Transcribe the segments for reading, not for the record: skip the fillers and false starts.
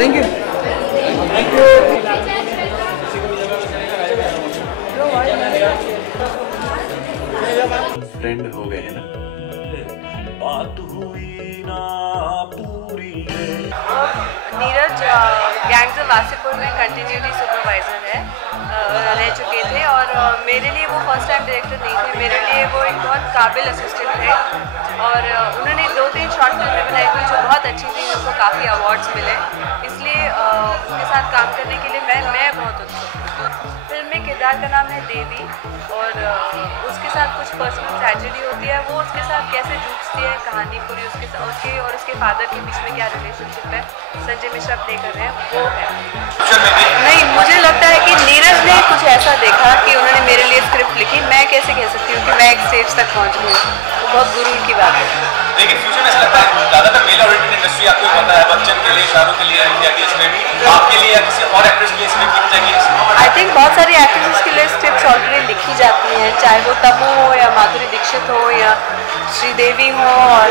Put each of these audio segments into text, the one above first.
Thank you. Friend हो गए हैं ना। बात हुई ना पूरी। नीरज गैंग्स ऑफ वासेपुर में कंटिन्यूटी सुपरवाइज़र है, रह चुके थे और मेरे लिए वो फर्स्ट टाइम डायरेक्टर नहीं थे। मेरे लिए वो एक बहुत काबिल असिस्टेंट थे और उन्होंने 2-3 शॉर्ट फिल्में बनाई थी जो बहुत अच्छी थी, उनको काफ़ी अवार्ड्स मिले। इसलिए उनके साथ काम करने के लिए मैं बहुत उत्सुक हूँ। फिल्म में किरदार का नाम है देवी और उसके साथ कुछ पर्सनल ट्रेजेडी होती है। वो उसके साथ कैसे जूझती है, कहानी पूरी उसके और उसके फादर के बीच में क्या रिलेशनशिप है, संजय मिश्रा प्ले कर रहे हैं, वो है। नहीं, मुझे लगता है कि नीरज ने कुछ ऐसा देखा कि उन्होंने मेरे लिए स्क्रिप्ट लिखी। मैं कैसे कह सकती हूँ कि मैं एक स्टेज तक पहुँच गई, वो बहुत गुरूर की बात है। लेकिन फ्यूचर में ऐसा लगता है ज़्यादातर मेल ओरिएंटेड इंडस्ट्री आपको पता है, बच्चन के लिए, शाहरुख के लिए या कि इसमें आपके लिए या किसी और एक्ट्रेस के लिए स्क्रिप्ट लिखी जाएगी? आई थिंक बहुत सारी एक्ट्रेसेस के लिए स्क्रिप्ट ऑलरेडी लिखी जाती हैं, चाहे वो तब्बू हो या माधुरी दीक्षित हो या श्रीदेवी हो और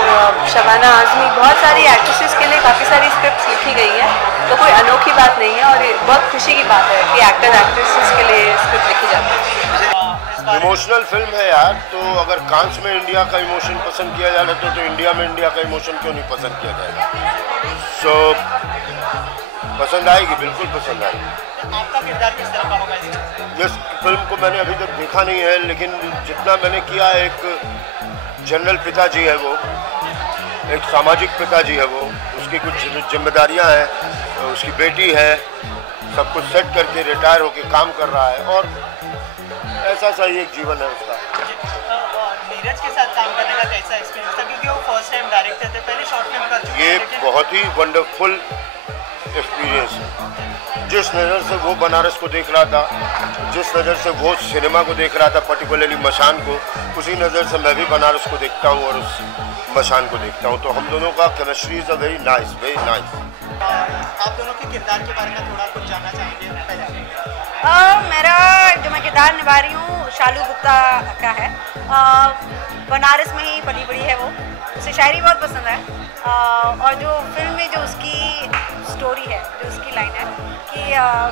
शबाना आजमी। बहुत सारी एक्ट्रेसेस के लिए काफ़ी सारी स्क्रिप्ट लिखी गई हैं, तो कोई अनोखी बात नहीं है और ये बहुत खुशी की बात है कि एक्टर एक्ट्रेसेस के लिए स्क्रिप्ट लिखी जाती है। इमोशनल फिल्म है यार, तो अगर कांस में इंडिया का इमोशन पसंद किया जा रहा है तो इंडिया में इंडिया का इमोशन क्यों नहीं पसंद किया जाएगा? सो पसंद आएगी, बिल्कुल पसंद आएगी। आपका किरदार किस तरह का होगा इसमें? जिस फिल्म को मैंने अभी तक देखा नहीं है, लेकिन जितना मैंने किया, एक जनरल पिताजी है वो, एक सामाजिक पिताजी है वो, उसकी कुछ जिम्मेदारियां हैं, उसकी बेटी है, सब कुछ सेट करके रिटायर होके काम कर रहा है और ऐसा सा ही एक जीवन है उसका। नीरज के साथ काम करने का कैसा एक्सपीरियंस था, क्योंकि वो फर्स्ट टाइम डायरेक्टर थे, पहले शॉर्ट फिल्म कर चुके ये थे? बहुत ही वंडरफुल एक्सपीरियंस है। जिस नज़र से वो बनारस को देख रहा था, जिस नज़र से वो सिनेमा को देख रहा था, पर्टिकुलरली मशान को, उसी नज़र से मैं भी बनारस को देखता हूँ और उस मशान को देखता हूँ। तो हम दोनों का chemistry is a very nice, very nice. आप दोनों के किरदार के बारे में थोड़ा कुछ जानना चाहेंगे? मेरा जो मैं किरदार निभा रही हूँ शालू गुप्ता का है। बनारस में ही पली बड़ी है वो, उसे शायरी बहुत पसंद है और जो फिल्म में जो उसकी स्टोरी है, जो उसकी लाइन है कि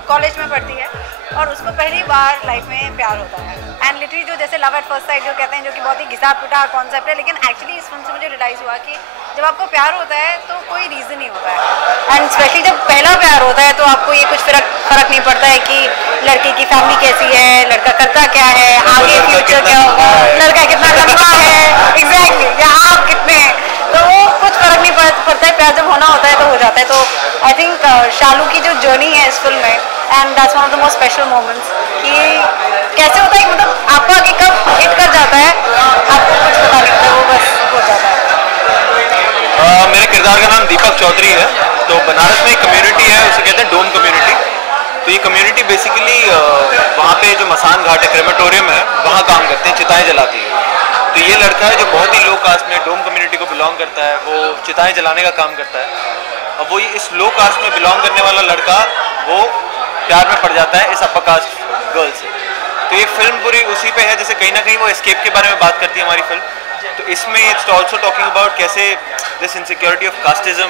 कॉलेज में पढ़ती है और उसको पहली बार लाइफ में प्यार होता है एंड लिटरली जो जैसे लव एट फर्स्ट साइट जो कहते हैं, जो कि बहुत ही घिसा पिटा कॉन्सेप्ट है, लेकिन एक्चुअली इस फिल्म से मुझे रियलाइज़ हुआ कि जब आपको प्यार होता है तो कोई रीज़न नहीं होता है एंड स्पेशली जब पहला प्यार होता है तो आपको ये कुछ फर्क नहीं पड़ता है कि लड़के की फैमिली कैसी है, लड़का करता क्या है, आगे फ्यूचर क्या होगा, लड़का कितना लंबा है, एग्जैक्टली, या आप कितने हैं, तो वो कुछ फर्क नहीं पड़ता है। प्यार जब होना होता है तो हो जाता है। तो आई थिंक शालू की जो जर्नी है इस फिल्म में, and that's one of the most special moments कि कैसे होता है कि मतलब आपको आगे कब हिट कर जाता है आपको कुछ पता नहीं होता, वो बस हो जाता है। मेरे किरदार का नाम दीपक चौधरी है। तो बनारस में एक कम्युनिटी है, उसे कहते हैं डोम कम्युनिटी। तो ये कम्युनिटी बेसिकली वहाँ पे जो मसान घाट है, क्रेमेटोरियम है, वहाँ काम करते हैं, चिताएं जलाती है। तो ये लड़का है जो बहुत ही लो कास्ट में डोम कम्युनिटी को बिलोंग करता है, वो चिताएं जलाने का काम करता है। अब वो इस लो कास्ट में बिलोंग करने वाला लड़का वो प्यार में पड़ जाता है इस अपर कास्ट गर्ल से। तो ये फिल्म पूरी उसी पे है, जैसे कहीं ना कहीं वो एस्केप के बारे में बात करती है हमारी फिल्म। तो इसमें इट्स ऑल्सो टॉकिंग अबाउट कैसे दिस इनसिक्योरिटी ऑफ कास्टिज्म,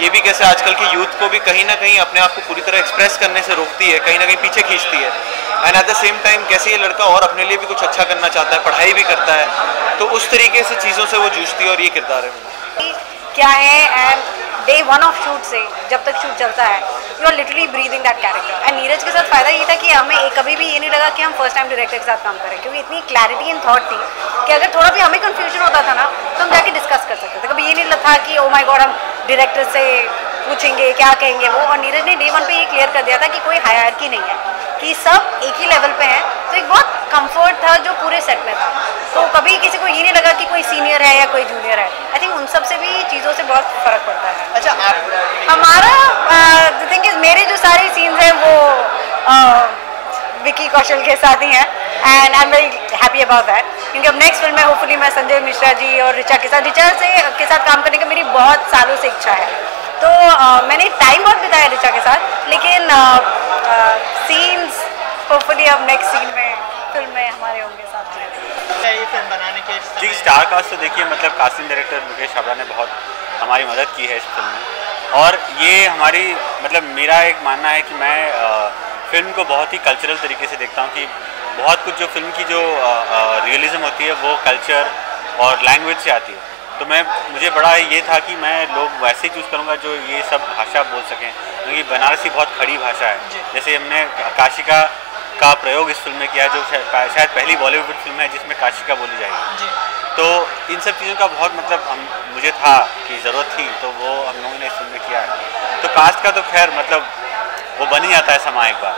ये भी कैसे आजकल की यूथ को भी कहीं ना कहीं अपने आप को पूरी तरह एक्सप्रेस करने से रोकती है, कहीं ना कहीं पीछे खींचती है। And at the same time कैसे ये लड़का और अपने लिए भी कुछ अच्छा करना चाहता है, पढ़ाई भी करता है, तो उस तरीके से चीज़ों से वो जूझती है और ये किरदार है क्या है। And day one of shoot से जब तक शूट चलता है you are literally breathing that character. And Neeraj के साथ फ़ायदा ये था कि हमें कभी भी ये नहीं लगा कि हम फर्स्ट टाइम डायरेक्टर के साथ काम करें, क्योंकि इतनी क्लैरिटी इन थॉट थी कि अगर थोड़ा भी हमें कंफ्यूजन होता था ना तो हम जाके डिस्कस कर सकते थे। कभी ये नहीं था कि ओ माय गॉड हम डायरेक्टर से पूछेंगे क्या कहेंगे वो, और नीरज ने डे वन पे ये क्लियर कर दिया था कि कोई हायरार्की नहीं है, कि सब एक ही लेवल पे हैं। तो एक बहुत कंफर्ट था जो पूरे सेट में था, तो कभी किसी को ये नहीं लगा कि कोई सीनियर है या कोई जूनियर है। आई थिंक उन सब से भी चीज़ों से बहुत फ़र्क पड़ता है। अच्छा, आप हमारा द थिंग इज मेरे जो सारे सीन्स हैं वो विकी कौशल के साथ ही हैं and I am very happy about that, क्योंकि अब नेक्स्ट फिल्म में होपफुली मैं संजय मिश्रा जी और ऋचा के साथ काम करने का मेरी बहुत सालों से इच्छा है। तो मैंने टाइम बहुत बिताया ऋचा के साथ, लेकिन सीन्स होपफुली अब नेक्स्ट सीन में फिल्म में हमारे होंगे साथ में। ये फिल्म बनाने के जी स्टार कास्ट तो देखिए, मतलब कास्टिंग डायरेक्टर मुकेश छाबड़ा ने बहुत हमारी मदद की है इस फिल्म में। और ये हमारी मतलब मेरा एक मानना है कि मैं फिल्म को बहुत ही कल्चरल तरीके से देखता हूँ कि बहुत कुछ जो फिल्म की जो रियलिज़म होती है वो कल्चर और लैंग्वेज से आती है। तो मुझे बड़ा ये था कि मैं लोग वैसे ही चूज़ करूँगा जो ये सब भाषा बोल सकें, क्योंकि बनारसी बहुत खड़ी भाषा है। जैसे हमने काशिका का प्रयोग इस फिल्म में किया, जो शायद पहली बॉलीवुड फिल्म है जिसमें काशिका बोली जाएगी। तो इन सब चीज़ों का बहुत मतलब मुझे था कि ज़रूरत थी, तो वो हम लोगों ने इस फिल्म में किया है। तो कास्ट का तो खैर मतलब वो बन ही जाता है समा एक बार।